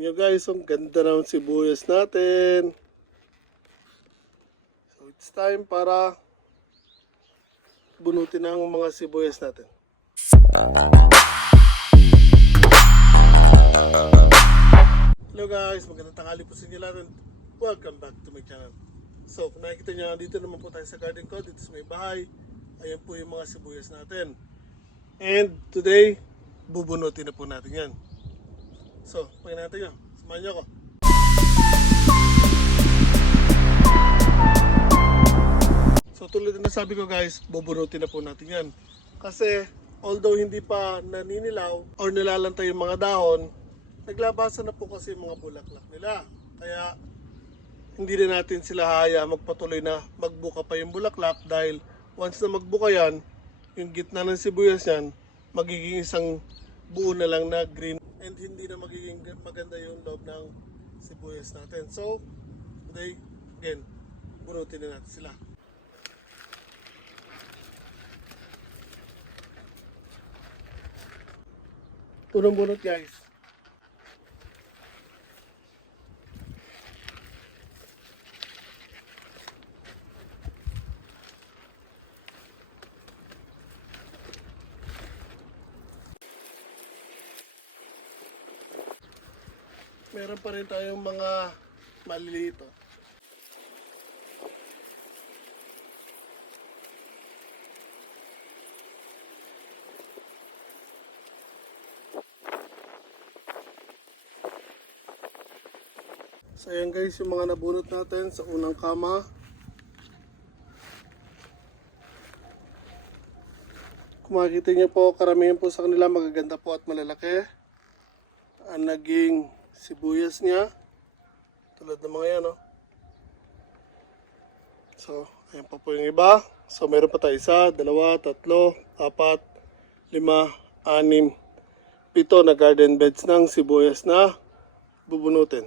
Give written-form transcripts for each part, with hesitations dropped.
nyo guys, ang ganda ng sibuyas natin. So it's time para bunutin ang mga sibuyas natin. Hello guys, magandang tanghali po sa inyo lahat and welcome back to my channel. So kung nakikita nyo, dito naman po tayo sa garden ko, dito sa may bahay. Ayan po yung mga sibuyas natin. And today, bubunutin na po natin yan. So, pagin natin nyo. Samahan nyo ako. So, tulad na sabi ko guys, bubunutin na po natin yan. Kasi, although hindi pa naninilaw or nilalantay yung mga dahon, naglabasan na po kasi yung mga bulaklak nila. Kaya, hindi na natin sila haya magpatuloy na magbuka pa yung bulaklak dahil once na magbuka yan, yung gitna ng sibuyas yan, magiging isang buo na lang na green and hindi na magiging maganda yung loob ng sibuyas natin. So, today, again, bunutin na natin sila. Unang bunot guys. Meron pa rin tayong mga maliliit. So ayan guys, yung mga nabunot natin sa unang kama. Kung makikita nyo po, karamihan po sa kanila magaganda po at malalaki. Ang naging sibuyas niya. Tulad ng mga yan, no? So, ayan pa po yung iba. So, meron pa tayo 1, 2, 3, 4, 5, 6, 7 na garden beds ng sibuyas na bubunutin.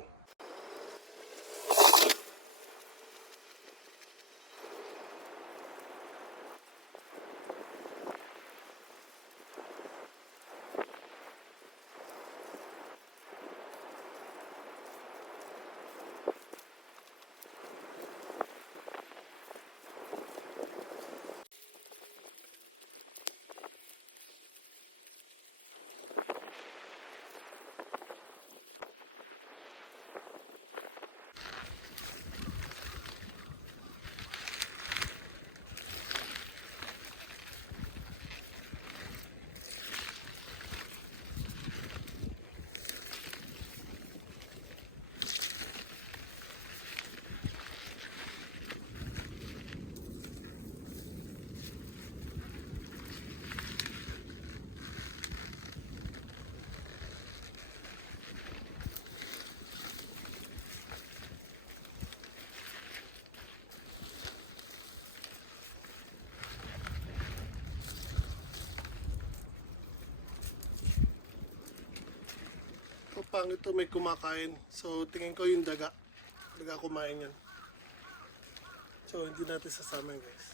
Pang ito may kumakain. So tingin ko yung daga. Daga kumain yan. So hindi natin sasama guys.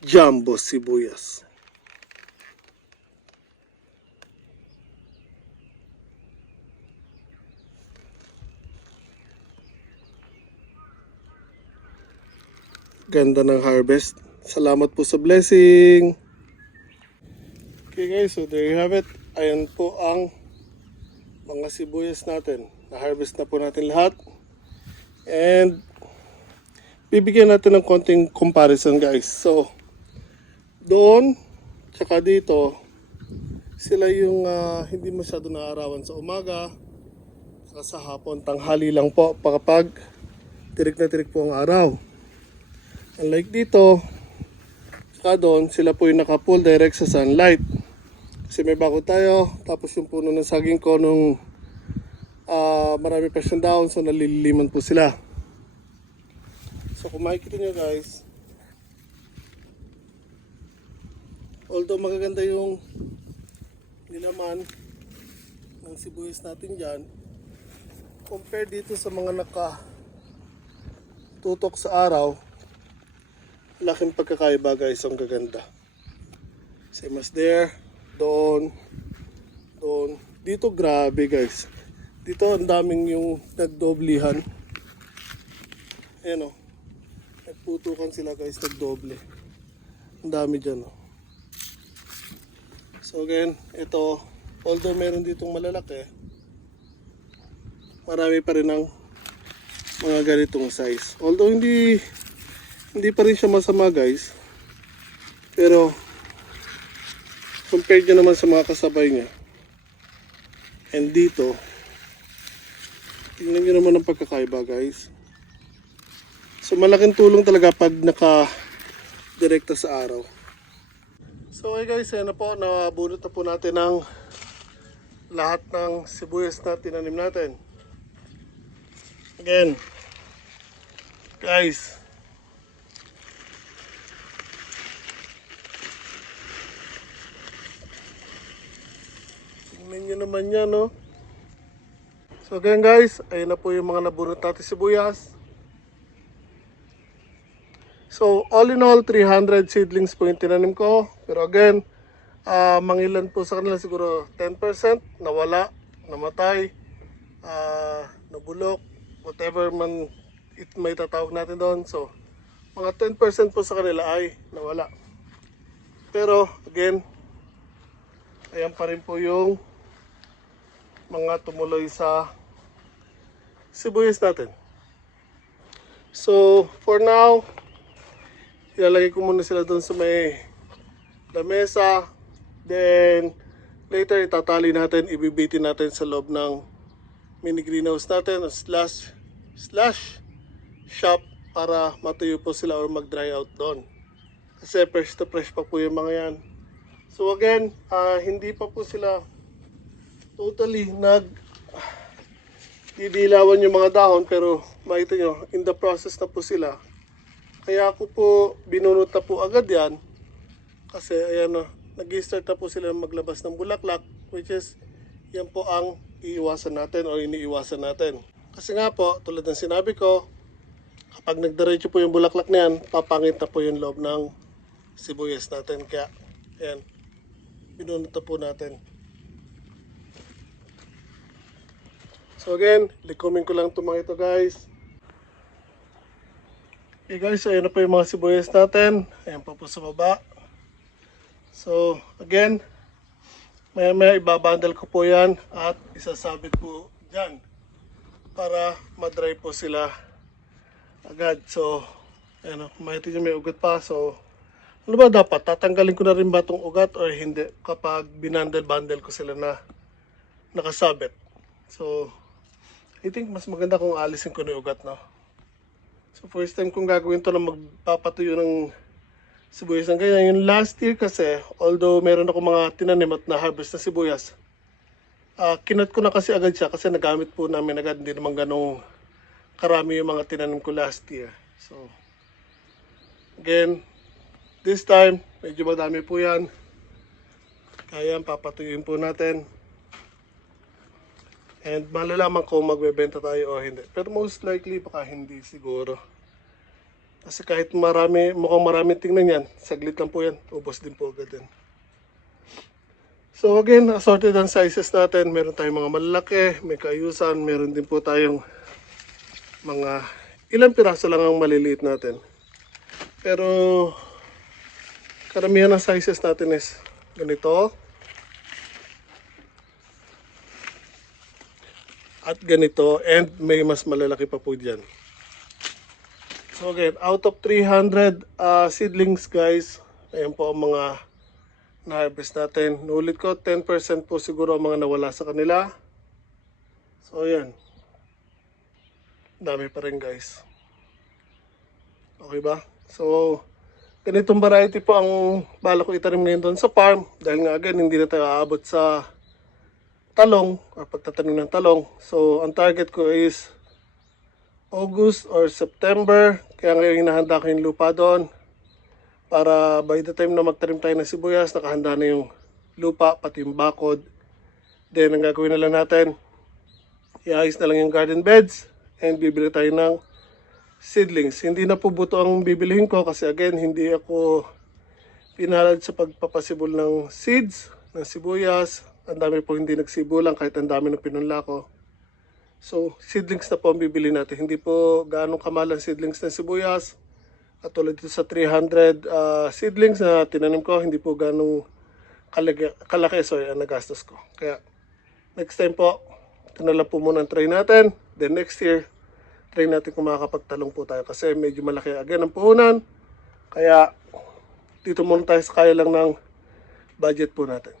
jumbo sibuyas. Ganda ng harvest. Salamat po sa blessing. Okay guys, so there you have it. Ayan po ang mga sibuyas natin. Na-harvest na po natin lahat. And bibigyan natin ng konting comparison guys. So, doon, tsaka dito, sila yung hindi masyado naarawan sa umaga. Saka sa hapon, tanghali lang po kapag tirik na tirik po ang araw. Unlike dito, saka doon, sila po yung naka-full direct sa sunlight. Kasi may bako tayo, tapos yung puno ng saging ko nung marami pa siyang dahon, so nalililiman po sila. So kung makikita nyo guys, although magaganda yung nilaman ng sibuyas natin dyan, compare dito sa mga nakatutok sa araw, laking pagkakaiba guys, ang gaganda. Same as there, doon. Dito grabe guys. Dito ang daming yung nagdoblihan. Ayan o. Nagputukan sila guys, nagdoble. Ang dami dyan o. So again, ito, although meron ditong malalaki, marami pa rin ang mga ganitong size. Although hindi pa rin siya masama guys, pero compared nyo naman sa mga kasabay niya, and dito, tingnan nyo naman ang pagkakaiba guys. So malaking tulong talaga pag naka-direkta sa araw. So okay guys, ayan na po, nabunot na po natin ang lahat ng sibuyas na tinanim natin. Again guys, tingnan nyo naman yan, no? So again guys, ayun na po yung mga nabunot natin sibuyas. So all in all, 300 seedlings po yung tinanim ko. Pero again, mangilan po sa kanila siguro 10% nawala, namatay, nabulok, whatever man may tatawag natin doon. So mga 10% po sa kanila ay nawala. Pero again, ayan pa rin po yung mga tumuloy sa sibuyas natin. So for now, ilalagay ko muna sila doon sa may lamesa. Then later itatali natin, ibibitin natin sa loob ng mini greenhouse natin, slash shop, para matuyo po sila or mag dry out doon. Kasi fresh to fresh pa po yung mga yan. So again, hindi pa po sila totally didilawan yung mga dahon, pero makita nyo, in the process na po sila. Kaya ako po binunot na po agad yan. Kasi ayan o, nag-start na po sila maglabas ng bulaklak, which is yan po ang iiwasan natin o iniiwasan natin. Kasi nga po, tulad ng sinabi ko, kapag nagdiretso po yung bulaklak na yan, papangit na po yung loob ng sibuyas natin. Kaya ayan, binunot na po natin. So again, likumin ko lang ito mga ito guys. Okay guys, so ayan na po yung mga sibuyas natin. Ayan po sa baba. So again, maya ibabundle ko po yan at isasabit po dyan para madry po sila agad. So ayan o, makita nyo may ugat pa. So ano ba dapat? Tatanggalin ko na rin ba itong ugat or hindi kapag binundle ko sila na nakasabit? So I think mas maganda kung alisin ko na yung ugat, no? So first time kong gagawin to na magpapatuyo ng sibuyas ng ganyan. Yung last year kasi, although meron ako mga tinanim at na-harvest na sibuyas, kinat ko na kasi agad siya kasi nagamit po namin agad. Hindi naman ganong karami yung mga tinanim ko last year. So again, this time, medyo madami po yan. Kaya papatuyuin po natin. And malalaman ko magbebenta tayo o hindi. Pero most likely baka hindi siguro. Kasi kahit marami, mukhang marami tingnan yan, saglit lang po yan, ubos din po agad yan. So again, assorted ang sizes natin. Meron tayong mga malalaki, may kaayusan, meron din po tayong mga ilang piraso lang ang maliliit natin. Pero karamihan ng sizes natin is ganito at ganito, and may mas malalaki pa po dyan. So again, out of 300 seedlings guys, ayan po ang mga na-harvest natin. Nulit ko, 10% po siguro ang mga nawala sa kanila. So ayan, dami pa rin guys. Okay ba? So ganitong variety po ang bala ko itanim ngayon doon sa farm. Dahil nga again, hindi na tayo aabot sa talong or pagtatanim ng talong. So ang target ko is August or September. Kaya ngayon hinahanda ko yung lupa doon para by the time na magtanim tayo ng sibuyas, nakahanda na yung lupa, pati yung bakod. Then ang gagawin na lang natin, iayos na lang yung garden beds and bibili tayo ng seedlings. Hindi na po buto ang bibilihin ko kasi again, hindi ako pinalad sa pagpapasibol ng seeds, ng sibuyas. Ang dami po hindi nagsibulang kahit ang dami ng pinunla ko. So, seedlings na po ang bibili natin. Hindi po gaano kamahal ang seedlings ng sibuyas. At tulad dito sa 300 seedlings na tinanim ko, hindi po gaano kalaki ang nagastos ko. Kaya, next time po, ito na lang po muna ang try natin. Then next year, try natin kung makakapagtalong po tayo. Kasi medyo malaki again ang puhunan. Kaya, dito muna tayo sa kaya lang ng budget po natin.